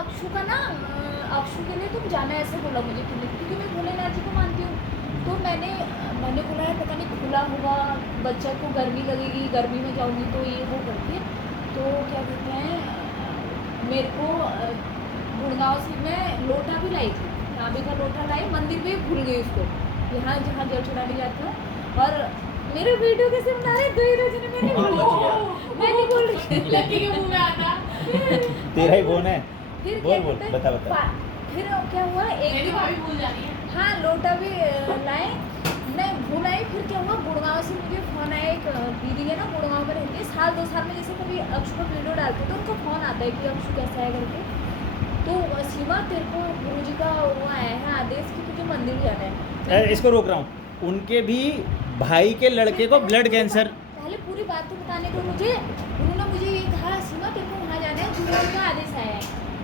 अक्षु का ना अक्षु के लिए तुम जाना, ऐसे बोला मुझे क्लिनिक, क्योंकि मैं भोलेनाथ जी को मानती हूँ। तो मैंने बोला है पता नहीं खुला होगा, बच्चा को गर्मी लगेगी, गर्मी में जाऊँगी तो ये वो करके, तो क्या कहते हैं मेरे को गुड़गांव से मैं लोटा भी लाई थी, तांबे का लोटा लाई, मंदिर में भूल गई उसको, यहाँ जहाँ जल चढ़ाने जाती हूँ। और मेरे वीडियो कैसे बना रहे दो ही रोज ने, मैं नहीं बोल रही लड़की के मुंह में आता तेरा ही फोन है। फिर बोल बोल बता बता। फिर क्या हुआ, एक दिन भाभी भूल जानी है। हाँ लोटा भी लाए, नहीं भूल आई। फिर क्या हुआ, गुड़गांव से मुझे फ़ोन आया, एक दीदी है ना गुड़गांव में रहती है, साल 2 साल में जैसे कभी अक्षु का वीडियो डालते तो उनको फ़ोन आता है कि अक्षु कैसा है करके। तो सीमा तेरे को गुरुजी का वो आया है आदेश कि तुझे मंदिर जाना है। इसको रोक रहा हूँ, उनके भी भाई के लड़के को ब्लड कैंसर। पहले पूरी बात तो बताने को मुझे, उन्होंने मुझे ये कहा सीमा तेरे को वहाँ जाना है, गुरुजी का आदेश आया है।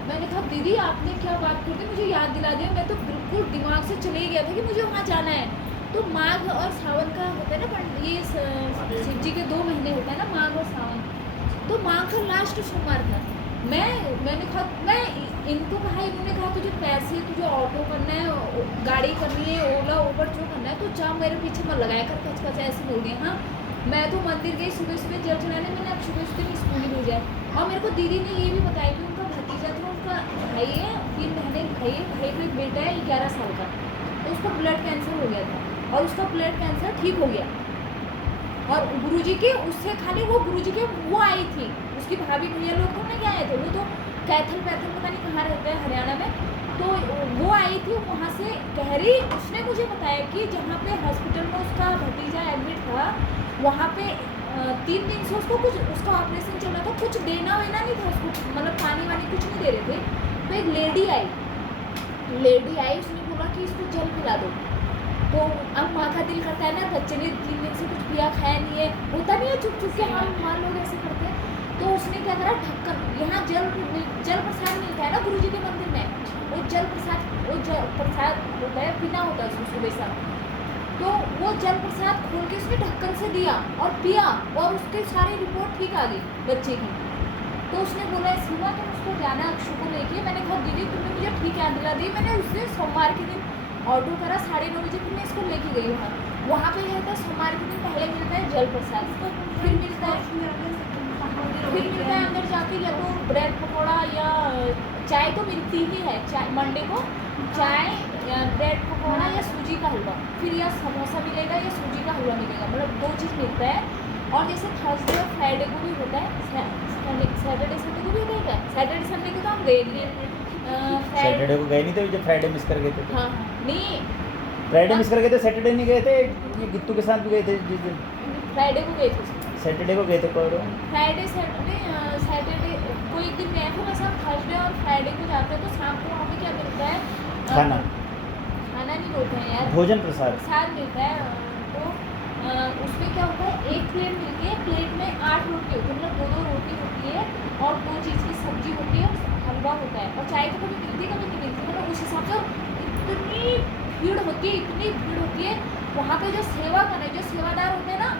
मैंने कहा दीदी आपने क्या बात कर दी, मुझे याद दिला दिया, मैं तो बिल्कुल दिमाग से चले ही गया था कि मुझे वहाँ जाना है। तो माघ और सावन का होता है ना, ये शिव जी के 2 महीने होता है ना, माघ और सावन। तो माघ का लास्ट सोमवार था। मैंने कहा, मैं इनको कहा, इन्होंने कहा तुझे पैसे, तुझे ऑटो करना है, गाड़ी करनी है, ओला उबर जो करना है तो जा, मेरे पीछे मत लगाया कर कच कच ऐसे बोल दिया। हाँ मैं तो मंदिर गई सुबह सुबह जल चढ़ाने, मैंने अब सुबह सुबह स्कूल ही भेजा है। और मेरे को दीदी ने ये भी बताया कि उनका भतीजा था, उनका भाई है, 3 महीने भाई है, भाई को एक बेटा है 11 साल का, तो उसको ब्लड कैंसर हो गया था और उसका ब्लड कैंसर ठीक हो गया। और गुरुजी के उससे खाली वो गुरुजी के वो आई थी, उसकी भाभी भैया लोग तो नहीं आए थे, वो तो कैथल पैथल पता नहीं कहाँ रहते हैं हरियाणा में। तो वो आई थी वहाँ से, कह रही उसने मुझे बताया कि जहाँ पे हॉस्पिटल में उसका भतीजा एडमिट था वहाँ पे 3 दिन से उसको कुछ, उसका ऑपरेशन चल रहा था, कुछ देना वेना नहीं था उसको, मतलब पानी वानी कुछ नहीं दे रहे थे। तो एक लेडी आई, उसने बोला कि इसको जल पिला दो। तो अब माँ का दिल करता है ना, बच्चे ने 3 दिन से कुछ पिया खाया नहीं है, होता नहीं है चुप चुप के हम माँ लोग ऐसे करते हैं। तो उसने क्या करा, ढक्कन, यहाँ जल प्रसाद मिलता है ना गुरुजी के मंदिर में, वो जल प्रसाद होता है, पीना होता है उसको सुबह शाम। तो वो जल प्रसाद खोल के उसने ढक्कन से दिया और पिया, और उसकी सारी रिपोर्ट ठीक आ गई बच्चे की। तो उसने बोला सीमा तुम उसको जाना अक्षु को लेके। मैंने कहा दीदी तुमने मुझे ठीक याद दिला दी। मैंने उससे सोमवार के दिन ऑटो करा, 9:30 बजे फिर मैं इसको लेके गई वहाँ पे रहता है। सोमवार के दिन पहले मिलता है जल प्रसाद, फिर मिलता है अंदर जाके या तो ब्रेड पकौड़ा या चाय तो मिलती ही है, चाय मंडे को चाय या ब्रेड पकौड़ा या सूजी का हलवा, फिर या समोसा मिलेगा या सूजी का हलवा मिलेगा, मतलब 2 चीज़ मिलता है। और जैसे थर्सडे और फ्राइडे को भी होता है, सैटरडे संडे को भी होता है। सैटरडे संडे को तो हम गए नहीं, सैटरडे को गए नहीं थे, जब फ्राइडे मिस कर गए थे। हाँ नहीं, फ्राइडे मिस कर गए थे, सैटरडे नहीं गए थे। ये गिट्टू के साथ भी गए थे जिस दिन फ्राइडे को गए थे, सैटरडे को गए थे। कौन फ्राइडे सैटरडे को एक दिन गए थे। वैसे हम थर्सडे और फ्राइडे को जाते हैं, तो शाम को वहाँ पे क्या मिलता है, खाना नहीं बोलते हैं यार, भोजन प्रसाद मिलता है। तो उसमें क्या होता है, एक प्लेट मिलती है, प्लेट में 8 रोटी होती है, मतलब 2 रोटी होती है और 2 चीज़ की सब्जी होती है, हलवा होता है, और चाय तो कभी मिलती कभी नहीं मिलती, मतलब उस हिसाब से इतनी भीड़ होती है वहाँ पे। जो सेवा करे, जो सेवादार होते हैं ना,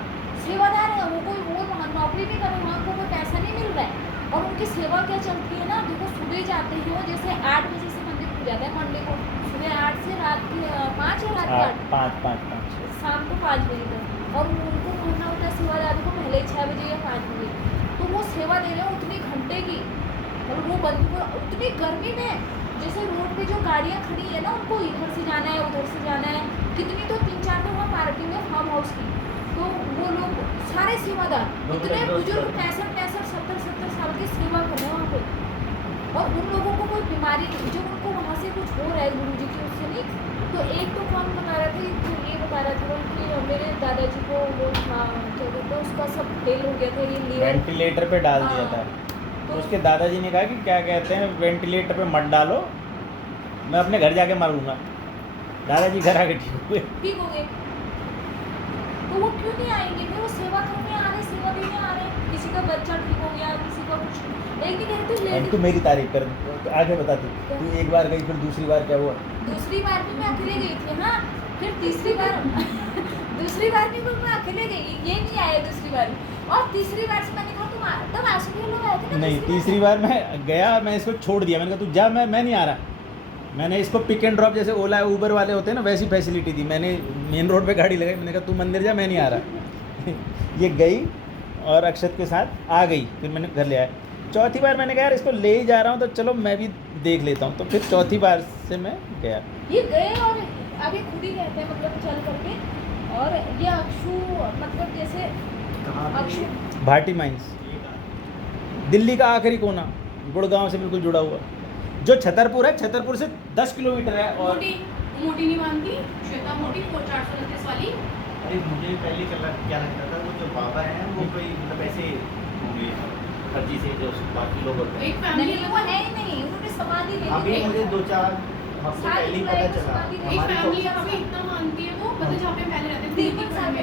सेवादार है वो, कोई वो नौकरी नहीं कर रहे, वहाँ को कोई पैसा नहीं मिल रहा है। और उनकी सेवा क्या चलती है ना, देखो सुबह जाते हैं वो, जैसे 8 बजे से मंदिर खुल जाता है मंडे को, सुबह 8 से रात के 5 या रात के 8 5 शाम को 5 बजे तक। और उनको पहुँचना होता है सेवादार को पहले 6 बजे या 5 बजे। तो वो सेवा दे रहे हो उतनी घंटे की, और वो बंदी को उतनी गर्मी में, जैसे रोड पे जो गाड़ियाँ खड़ी है ना, उनको इधर से जाना है उधर से जाना है, कितनी तो 3-4 तो वहाँ पार्किंग है फार्म हाउस की। तो वो लोग सारे सेवादार, इतने बुजुर्ग 65-70 साल की सेवा कर रहे हैं वहाँ पे। और उन लोगों को कोई बीमारी नहीं, जो उनको वहाँ से कुछ हो रहा है गुरुजी की उससे नहीं। तो एक तो कौन बता रहा था, तो ये बता रहा था कि मेरे दादाजी को वो था, क्या कहते हैं, उसका सब फेल हो गया था, ये लीवर वेंटिलेटर पे डाल दिया था। तो उसके दादाजी ने कहा कि क्या कहते हैं, वेंटिलेटर पे मत डालो, मैं अपने घर जाके मारूंगा। दादाजी घर आके ठीक हो गए। तो वो क्यों नहीं आएंगे, वो सेवा करने आ रहे, सेवा देने आ रहे। किसी का बच्चा ठीक हो गया, किसी का कुछ, एक दिन कहते तू मेरी तारीफ कर, तो आगे बता। तू एक बार गई, फिर दूसरी बार क्या हुआ? दूसरी बार भी मैं अकेले गई थी। हाँ फिर तीसरी बार दूसरी बार भी मैं अकेले गई, ये नहीं आया दूसरी बार। और तीसरी बार से मैंने कहा तुम तब आशिक लोग आए थे ना नहीं, तीसरी बार मैं गया, मैं इसको छोड़ दिया, मैंने कहा तू जा, मैं नहीं आ रहा। मैंने इसको पिक एंड ड्रॉप जैसे ओला ऊबर वाले होते हैं ना, वैसी फैसिलिटी दी। मैंने मेन रोड पे गाड़ी लगाई, मैंने कहा तू मंदिर जा, मैं नहीं आ रहा। ये गई और अक्षत के साथ आ गई, फिर मैंने घर ले आया। चौथी बार मैंने कहा यार इसको ले ही जा रहा हूँ तो चलो मैं भी देख लेता हूँ, तो फिर चौथी बार से मैं गया। ये गए और आगे खुद ही कहते हैं मतलब चल करके। और ये अक्षु मतलब जैसे अक्षु भाटी माइंस, दिल्ली का आखिरी कोना, गुड़गांव से बिल्कुल जुड़ा हुआ। जो छतरपुर है, छतरपुर से 10 किलोमीटर है। और मोटी नहीं मानती श्वेता, मोटी 429 वाली। अरे मुझे पहले क्या लगता था वो जो बाबा है वो कोई मतलब ऐसे होंगे फर्जी से जो बाकी लोग होते हैं। एक फैमिली नहीं वो है ही नहीं, उन्होंने समाधि ले ली। अभी मुझे 2-4 हफ्ते पहले ही पता चला। एक फैमिली अभी इतना मानती है वो, मतलब जहाँ पे पहले रहते थे तिरुपति साल में